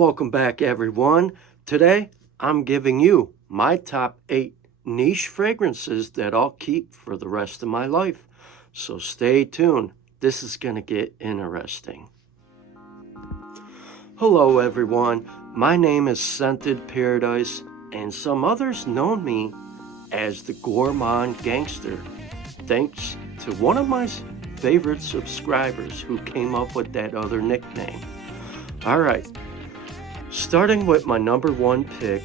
Welcome back, everyone. Today, I'm giving you my top 8 niche fragrances that I'll keep for the rest of my life. So stay tuned. This is going to get interesting. Hello, everyone. My name is Scented Paradise, and some others know me as the Gourmand Gangster, thanks to one of my favorite subscribers who came up with that other nickname. Alright, starting with my number 1 pick,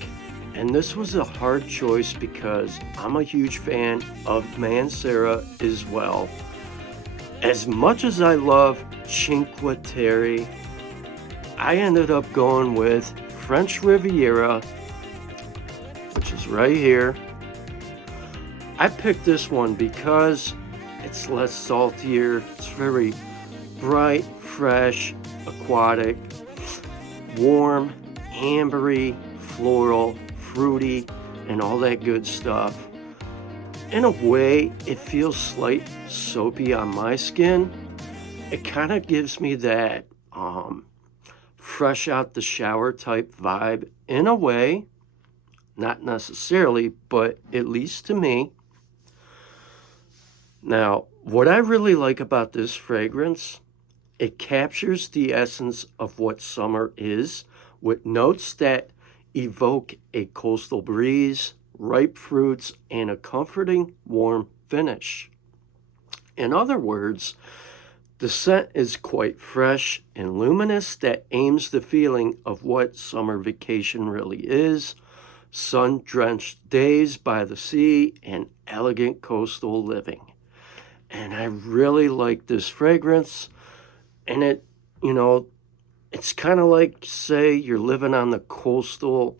and this was a hard choice because I'm a huge fan of Mancera as well. As much as I love Cinque Terre, I ended up going with French Riviera, which is right here. I picked this one because it's less saltier, it's very bright, fresh, aquatic, warm, ambery, floral, fruity, and all that good stuff. In a way, it feels slight soapy on my skin. It kind of gives me that fresh out the shower type vibe in a way. Not necessarily, but at least to me. Now, what I really like about this fragrance, it captures the essence of what summer is with notes that evoke a coastal breeze, ripe fruits, and a comforting, warm finish. In other words, the scent is quite fresh and luminous that aims the feeling of what summer vacation really is, sun-drenched days by the sea, and elegant coastal living. And I really like this fragrance, and it's kind of like, say, you're living on the coastal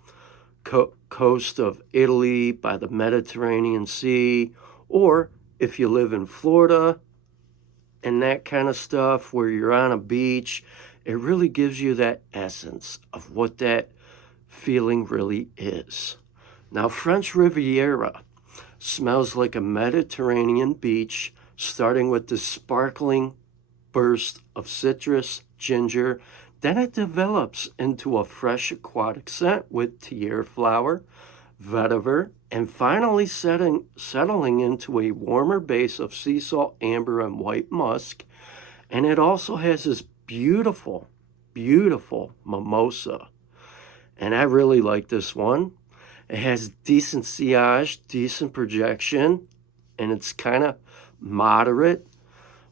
coast of Italy by the Mediterranean Sea, or if you live in Florida and that kind of stuff where you're on a beach, it really gives you that essence of what that feeling really is. Now, French Riviera smells like a Mediterranean beach, starting with the sparkling burst of citrus, ginger. Then it develops into a fresh aquatic scent with tiare flower, vetiver, and finally settling into a warmer base of sea salt, amber, and white musk. And it also has this beautiful, beautiful mimosa. And I really like this one. It has decent sillage, decent projection, and it's kind of moderate.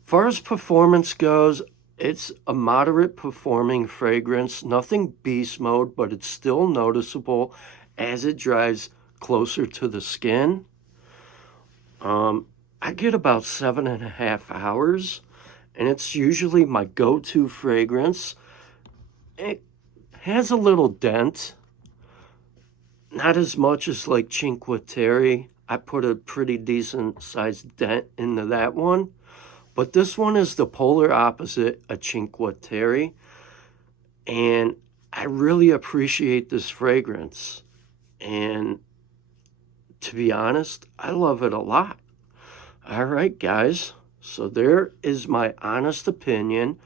Far as performance goes, it's a moderate performing fragrance, nothing beast mode, but it's still noticeable as it dries closer to the skin. I get about 7.5 hours, and it's usually my go-to fragrance. It has a little dent, not as much as like Cinque Terre. I put a pretty decent sized dent into that one. But this one is the polar opposite of Cinque Terre. And I really appreciate this fragrance. And to be honest, I love it a lot. All right, guys. So there is my honest opinion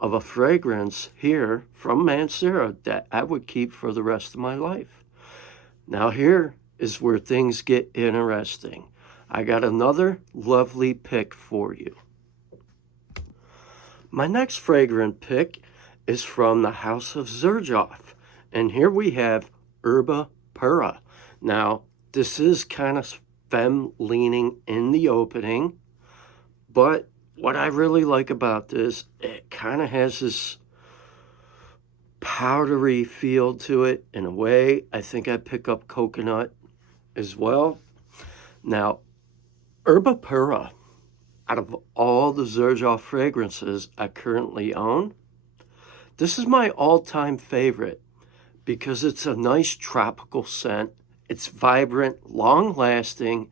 of a fragrance here from Mancera that I would keep for the rest of my life. Now here is where things get interesting. I got another lovely pick for you. My next fragrant pick is from the house of Xerjoff, and here we have Erba Pura. Now, this is kind of femme-leaning in the opening, but what I really like about this, it kind of has this powdery feel to it in a way. I think I pick up coconut as well. Now, Erba Pura, out of all the Xerjoff fragrances I currently own, this is my all-time favorite because it's a nice tropical scent. It's vibrant, long-lasting,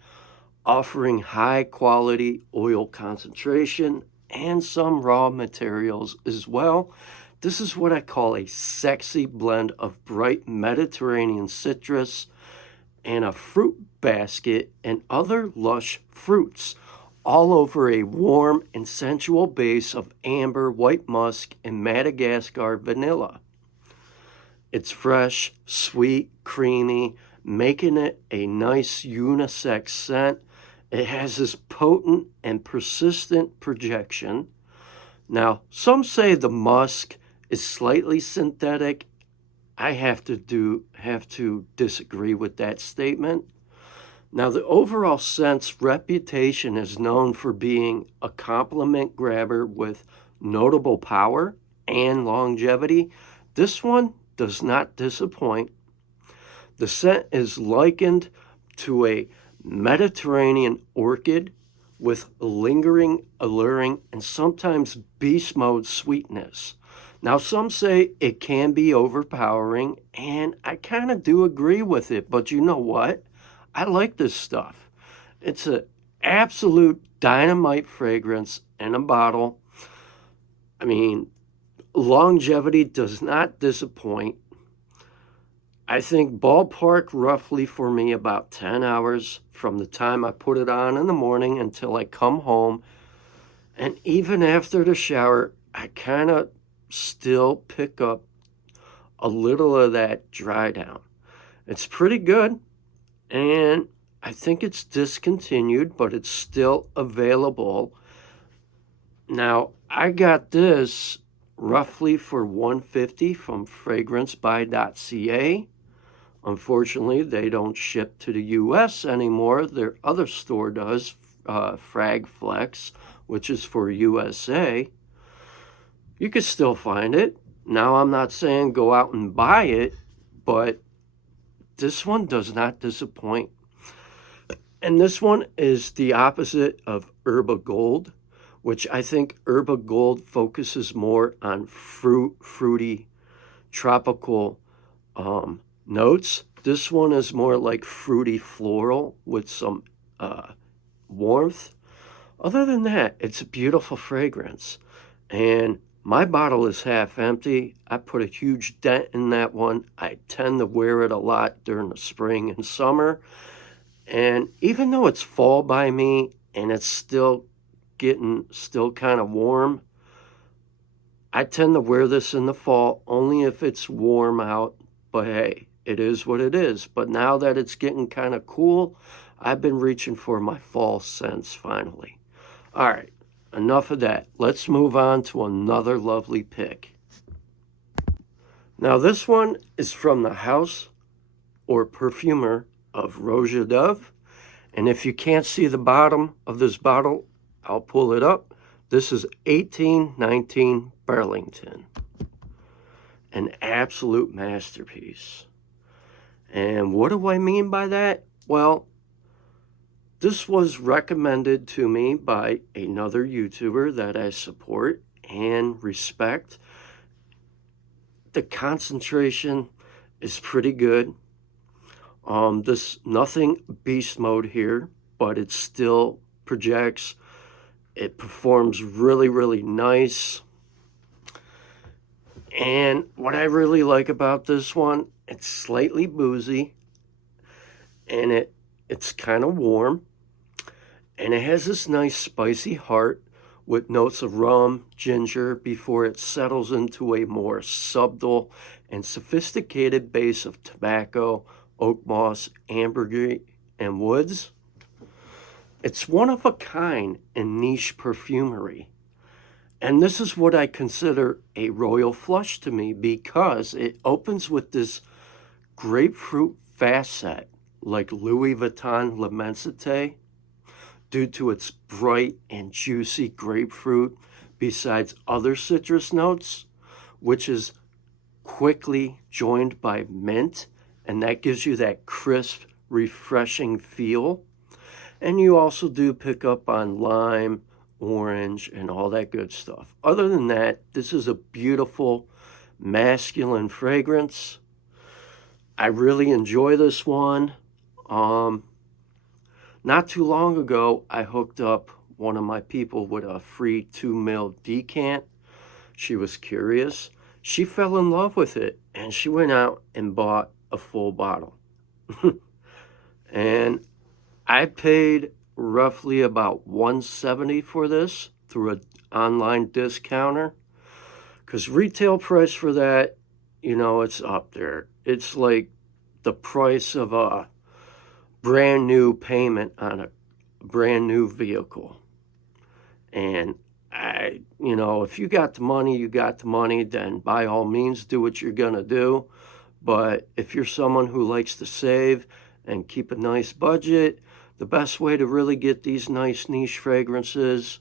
offering high-quality oil concentration and some raw materials as well. This is what I call a sexy blend of bright Mediterranean citrus and a fruit basket and other lush fruits, all over a warm and sensual base of amber, white musk, and Madagascar vanilla. It's fresh, sweet, creamy, making it a nice unisex scent. It has this potent and persistent projection. Now, some say the musk is slightly synthetic. I have to disagree with that statement. Now, the overall scent's reputation is known for being a compliment grabber with notable power and longevity. This one does not disappoint. The scent is likened to a Mediterranean orchid with lingering, alluring, and sometimes beast mode sweetness. Now, some say it can be overpowering, and I kind of do agree with it, but you know what? I like this stuff. It's an absolute dynamite fragrance in a bottle. I mean, longevity does not disappoint. I think ballpark roughly for me about 10 hours from the time I put it on in the morning until I come home. And even after the shower, I kind of still pick up a little of that dry down. It's pretty good. And I think it's discontinued, but it's still available. Now, I got this roughly for $150 from fragrancebuy.ca. Unfortunately, they don't ship to the US anymore. Their other store does, Fragflex, which is for USA. You can still find it. Now, I'm not saying go out and buy it, but this one does not disappoint. And this one is the opposite of Erba Gold, which I think Erba Gold focuses more on fruity, tropical notes. This one is more like fruity floral with some warmth. Other than that, it's a beautiful fragrance. And my bottle is half empty. I put a huge dent in that one. I tend to wear it a lot during the spring and summer. And even though it's fall by me and it's still kind of warm, I tend to wear this in the fall only if it's warm out. But hey, it is what it is. But now that it's getting kind of cool, I've been reaching for my fall scents finally. All right. Enough of that. Let's move on to another lovely pick. Now this one is from the house or perfumer of Roja Dove. And if you can't see the bottom of this bottle, I'll pull it up. This is 1819 Burlington. An absolute masterpiece. And what do I mean by that? Well, this was recommended to me by another YouTuber that I support and respect. The concentration is pretty good. This nothing beast mode here, but it still projects. It performs really, really nice. And what I really like about this one, it's slightly boozy, and it's kind of warm. And it has this nice spicy heart with notes of rum, ginger, before it settles into a more subtle and sophisticated base of tobacco, oak moss, ambergris, and woods. It's one of a kind in niche perfumery. And this is what I consider a royal flush to me because it opens with this grapefruit facet like Louis Vuitton L'Immensité, due to its bright and juicy grapefruit, besides other citrus notes, which is quickly joined by mint, and that gives you that crisp, refreshing feel. And you also do pick up on lime, orange, and all that good stuff. Other than that, this is a beautiful, masculine fragrance. I really enjoy this one. Not too long ago, I hooked up one of my people with a free 2 ml decant. She was curious. She fell in love with it, and she went out and bought a full bottle. And I paid roughly about $170 for this through an online discounter, because retail price for that you know, it's up there. It's like the price of a brand new payment on a brand new vehicle. And you know, if you got the money, you got the money, then by all means do what you're gonna do. But if you're someone who likes to save and keep a nice budget, the best way to really get these nice niche fragrances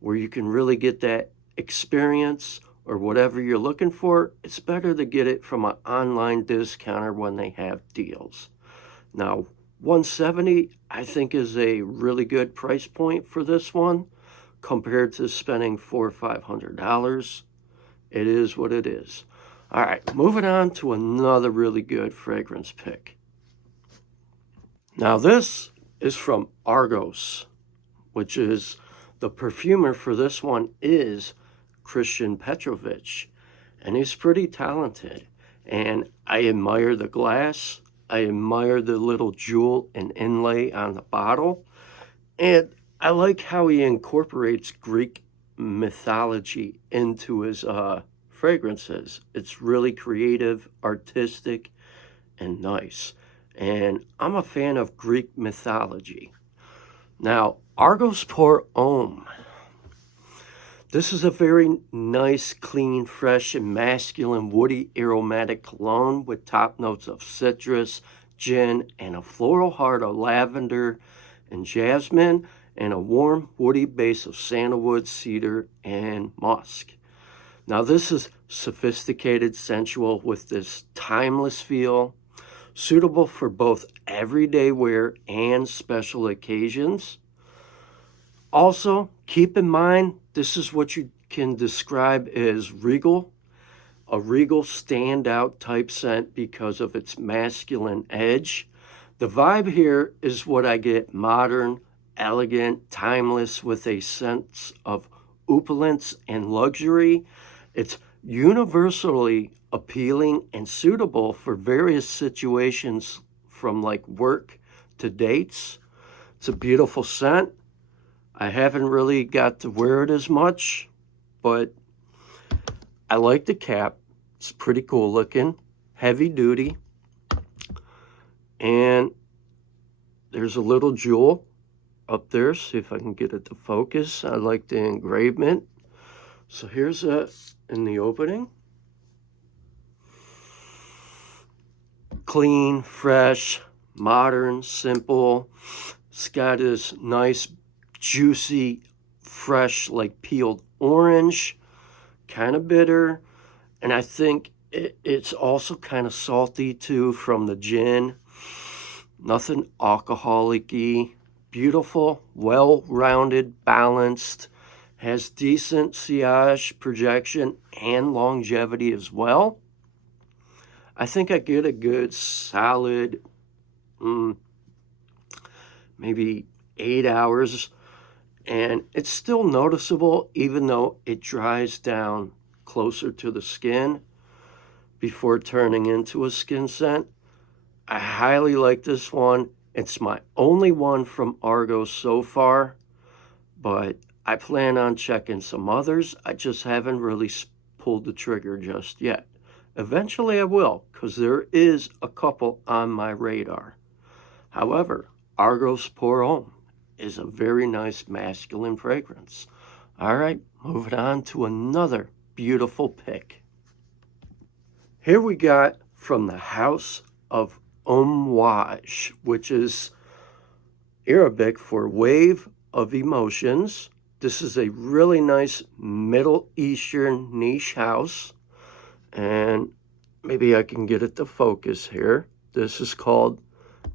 where you can really get that experience or whatever you're looking for, it's better to get it from an online discounter when they have deals. Now, 170 I think is a really good price point for this one compared to spending $400 or $500. It is what it is. All right, moving on to another really good fragrance pick. Now this is from Argos, which is the perfumer for this one is Christian Petrovich, and he's pretty talented. And I admire the glass. I admire the little jewel and inlay on the bottle. And I like how he incorporates Greek mythology into his fragrances. It's really creative, artistic, and nice. And I'm a fan of Greek mythology. Now, Argos Pour Homme. This is a very nice, clean, fresh, and masculine, woody, aromatic cologne with top notes of citrus, gin, and a floral heart of lavender and jasmine, and a warm, woody base of sandalwood, cedar, and musk. Now, this is sophisticated, sensual, with this timeless feel, suitable for both everyday wear and special occasions. Also, keep in mind, this is what you can describe as regal, a regal standout type scent because of its masculine edge. The vibe here is what I get: modern, elegant, timeless, with a sense of opulence and luxury. It's universally appealing and suitable for various situations from like work to dates. It's a beautiful scent. I haven't really got to wear it as much, but I like the cap. It's pretty cool looking, heavy duty. And there's a little jewel up there. See if I can get it to focus. I like the engravement. So here's it in the opening. Clean, fresh, modern, simple. It's got this nice, juicy, fresh, like peeled orange, kind of bitter. And I think it's also kind of salty too from the gin. Nothing alcoholic-y. Beautiful, well-rounded, balanced. Has decent sillage, projection, and longevity as well. I think I get a good solid, maybe 8 hours. And it's still noticeable even though it dries down closer to the skin before turning into a skin scent. I highly like this one. It's my only one from Argos so far, but I plan on checking some others. I just haven't really pulled the trigger just yet. Eventually I will, because there is a couple on my radar. However, Argos Pour Homme is a very nice masculine fragrance. All right, moving on to another beautiful pick. Here we got from the house of Amouage, which is Arabic for wave of emotions. This is a really nice Middle Eastern niche house, and maybe I can get it to focus here. This is called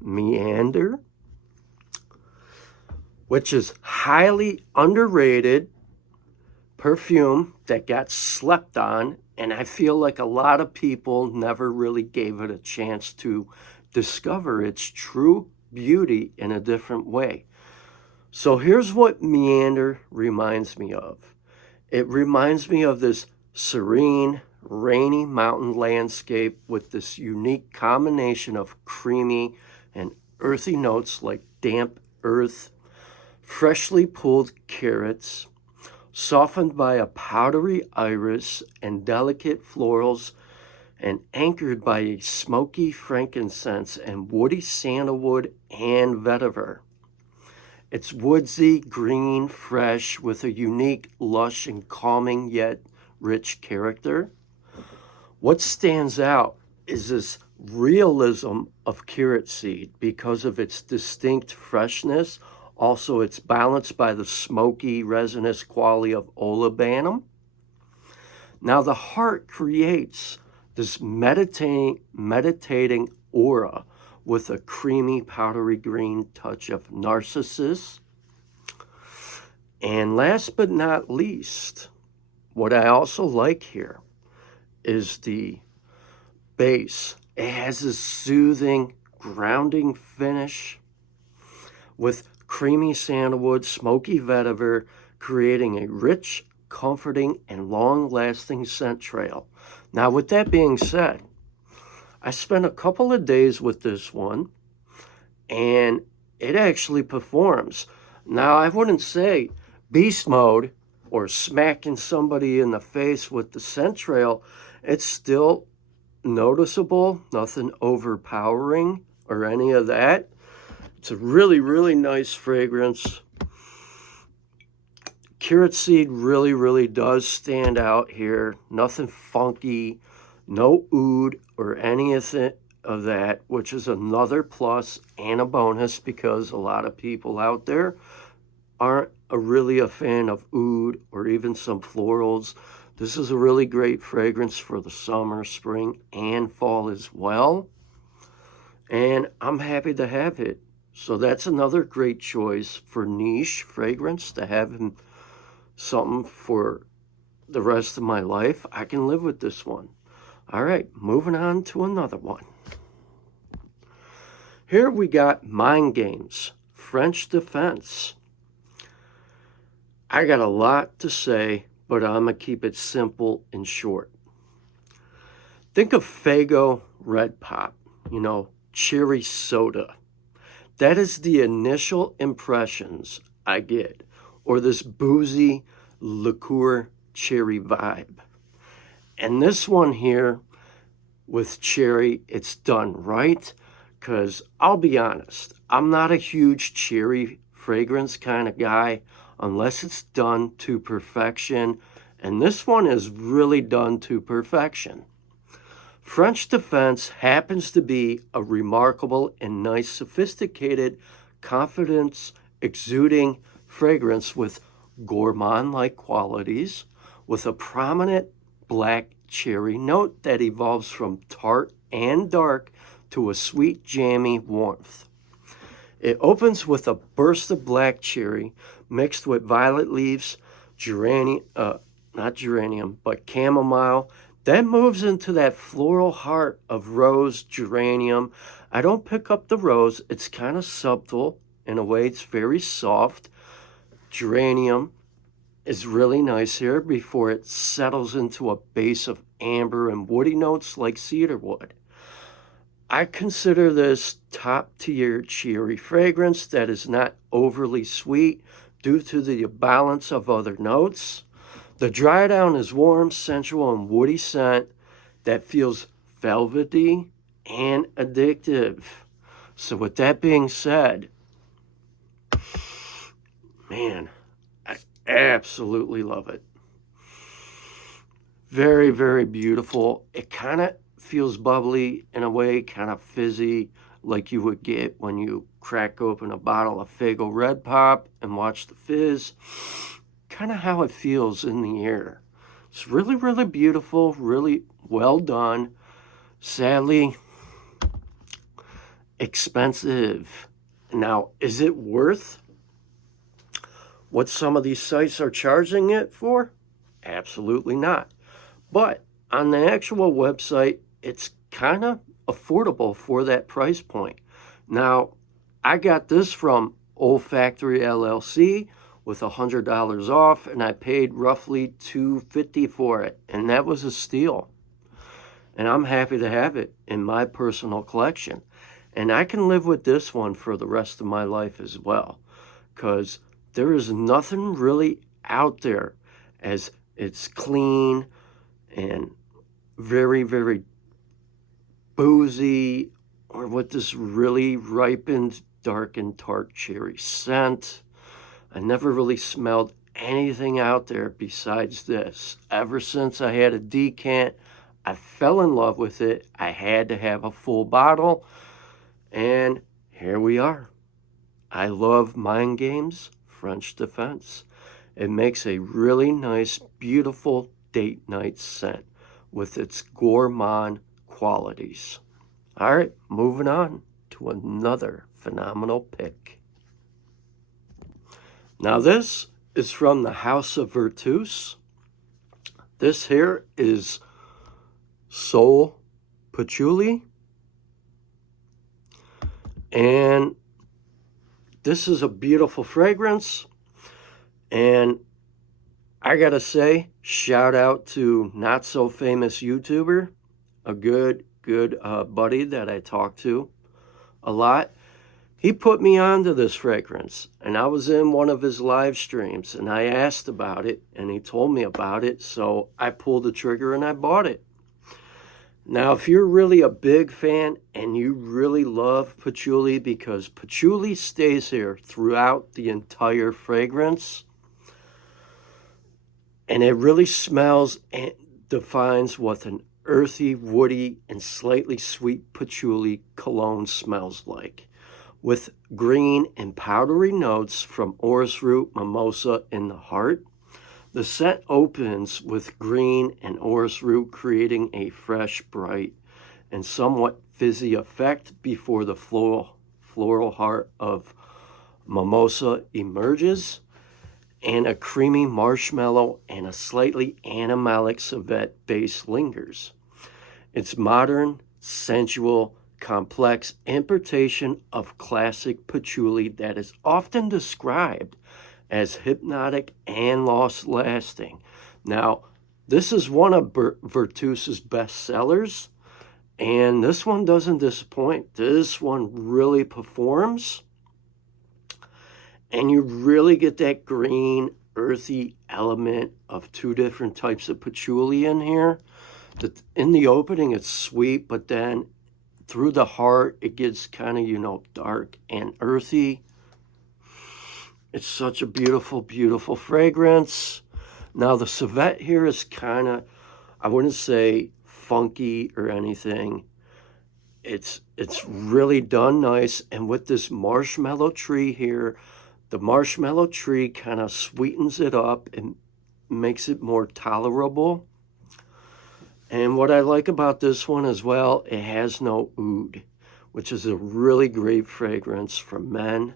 Meander, which is highly underrated perfume that got slept on, and I feel like a lot of people never really gave it a chance to discover its true beauty in a different way. So here's what Meander reminds me of. It reminds me of this serene, rainy mountain landscape with this unique combination of creamy and earthy notes like damp earth, freshly pulled carrots, softened by a powdery iris, and delicate florals and anchored by a smoky frankincense and woody sandalwood and vetiver. It's woodsy, green, fresh, with a unique, lush, and calming yet rich character. What stands out is this realism of carrot seed because of its distinct freshness. Also, it's balanced by the smoky, resinous quality of olibanum. Now, the heart creates this meditating aura with a creamy, powdery green touch of narcissus. And last but not least, what I also like here is the base. It has a soothing, grounding finish with creamy sandalwood, smoky vetiver, creating a rich, comforting, and long-lasting scent trail. Now, with that being said, I spent a couple of days with this one, and it actually performs. Now, I wouldn't say beast mode or smacking somebody in the face with the scent trail. It's still noticeable, nothing overpowering or any of that. It's a really, really nice fragrance. Carrot seed really, really does stand out here. Nothing funky, no oud or any of that, which is another plus and a bonus because a lot of people out there aren't really a fan of oud or even some florals. This is a really great fragrance for the summer, spring, and fall as well. And I'm happy to have it. So that's another great choice for niche fragrance to have something for the rest of my life. I can live with this one. All right, moving on to another one. Here we got Mind Games, French Defense. I got a lot to say, but I'm going to keep it simple and short. Think of Faygo Red Pop, cherry soda. That is the initial impressions I get, or this boozy liqueur cherry vibe. And this one here with cherry, it's done right, because I'll be honest, I'm not a huge cherry fragrance kind of guy unless it's done to perfection, and this one is really done to perfection. French Defense happens to be a remarkable and nice, sophisticated, confidence exuding fragrance with gourmand-like qualities, with a prominent black cherry note that evolves from tart and dark to a sweet, jammy warmth. It opens with a burst of black cherry mixed with violet leaves, not geranium, but chamomile. Then moves into that floral heart of rose, geranium. I don't pick up the rose. It's kind of subtle. In a way, it's very soft. Geranium is really nice here before it settles into a base of amber and woody notes like cedarwood. I consider this top-tier cherry fragrance that is not overly sweet due to the balance of other notes. The dry down is warm, sensual, and woody scent that feels velvety and addictive. So with that being said, man, I absolutely love it. Very, very beautiful. It kind of feels bubbly in a way, kind of fizzy, like you would get when you crack open a bottle of Faygo Red Pop and watch the fizz. Kind of how it feels in the air. It's really, really beautiful, really well done. Sadly, expensive. Now, is it worth what some of these sites are charging it for? Absolutely not. But on the actual website, it's kind of affordable for that price point. Now, I got this from Olfactory LLC with $100 off, and I paid roughly $250 for it, and that was a steal. And I'm happy to have it in my personal collection. And I can live with this one for the rest of my life as well, because there is nothing really out there as it's clean and very, very boozy or with this really ripened, dark and tart cherry scent. I never really smelled anything out there besides this. Ever since I had a decant, I fell in love with it. I had to have a full bottle, and here we are. I love Mind Games French Defense. It makes a really nice, beautiful date night scent with its gourmand qualities. All right, moving on to another phenomenal pick. Now this is from the House of Vertus. This here is Soul Patchouli. And this is a beautiful fragrance. And I gotta say, shout out to not so famous YouTuber, a good buddy that I talk to a lot. He put me onto this fragrance, and I was in one of his live streams, and I asked about it, and he told me about it, so I pulled the trigger and I bought it. Now, if you're really a big fan and you really love patchouli, because patchouli stays here throughout the entire fragrance, and it really smells and defines what an earthy, woody, and slightly sweet patchouli cologne smells like, with green and powdery notes from orris root, mimosa, and the heart. The scent opens with green and orris root, creating a fresh, bright, and somewhat fizzy effect before the floral heart of mimosa emerges, and a creamy marshmallow and a slightly animalic civet base lingers. Its modern, sensual, complex importation of classic patchouli that is often described as hypnotic and lost-lasting. Now, this is one of Vertus's best sellers, and this one doesn't disappoint. This one really performs, and you really get that green, earthy element of two different types of patchouli in here. In the opening, it's sweet, but then through the heart, it gets kind of, dark and earthy. It's such a beautiful, beautiful fragrance. Now, the civet here is kind of, I wouldn't say funky or anything. It's really done nice. And with this marshmallow tree here, the marshmallow tree kind of sweetens it up and makes it more tolerable. And what I like about this one as well, it has no oud, which is a really great fragrance for men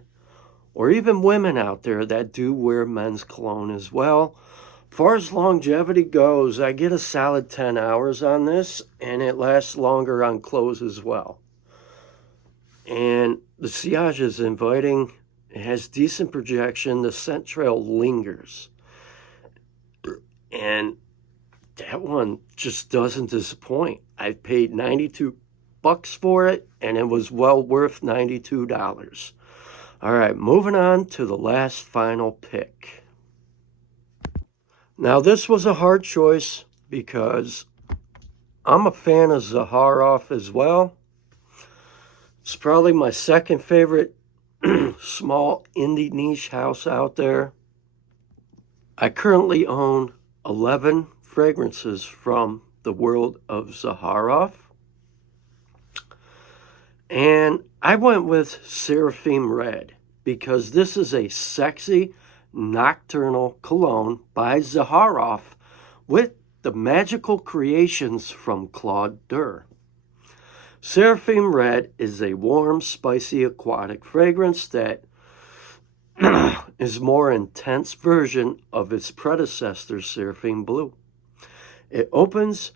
or even women out there that do wear men's cologne as well. As far as longevity goes, I get a solid 10 hours on this, and it lasts longer on clothes as well. And the sillage is inviting. It has decent projection. The scent trail lingers. And that one just doesn't disappoint. I paid $92 for it, and it was well worth $92. All right, moving on to the last final pick. Now, this was a hard choice because I'm a fan of Zaharoff as well. It's probably my second favorite small indie niche house out there. I currently own 11 fragrances from the world of Zaharoff. And I went with Seraphim Red because this is a sexy nocturnal cologne by Zaharoff with the magical creations from Claude Durr. Seraphim Red is a warm, spicy, aquatic fragrance that is a more intense version of its predecessor, Seraphim Blue. It opens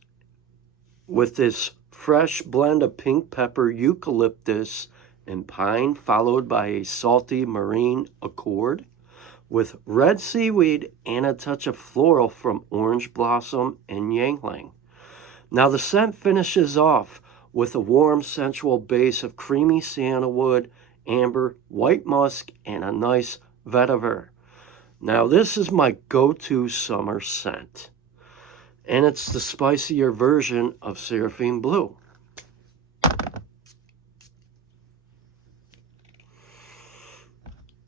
with this fresh blend of pink pepper, eucalyptus, and pine, followed by a salty marine accord with red seaweed and a touch of floral from orange blossom and yangling. Now the scent finishes off with a warm, sensual base of creamy sandalwood, amber, white musk, and a nice vetiver. Now this is my go-to summer scent, and it's the spicier version of Seraphim Blue.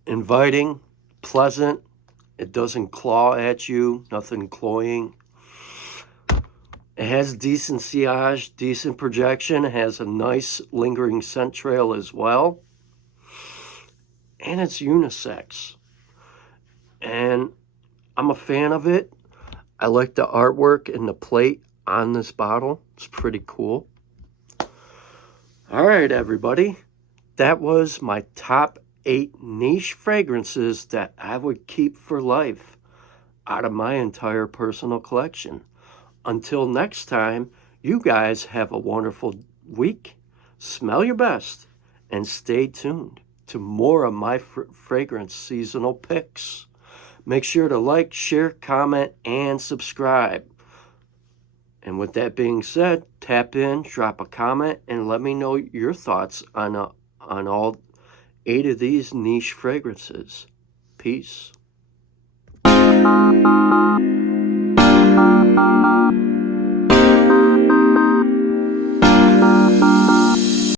inviting, pleasant. It doesn't claw at you, nothing cloying. It has decent sillage, decent projection. It has a nice lingering scent trail as well. And it's unisex. And I'm a fan of it. I like the artwork and the plate on this bottle. It's pretty cool. All right, everybody. That was my top 8 niche fragrances that I would keep for life out of my entire personal collection. Until next time, you guys have a wonderful week. Smell your best and stay tuned to more of my fragrance seasonal picks. Make sure to like, share, comment, and subscribe. And with that being said, tap in, drop a comment, and let me know your thoughts on all 8 of these niche fragrances. Peace.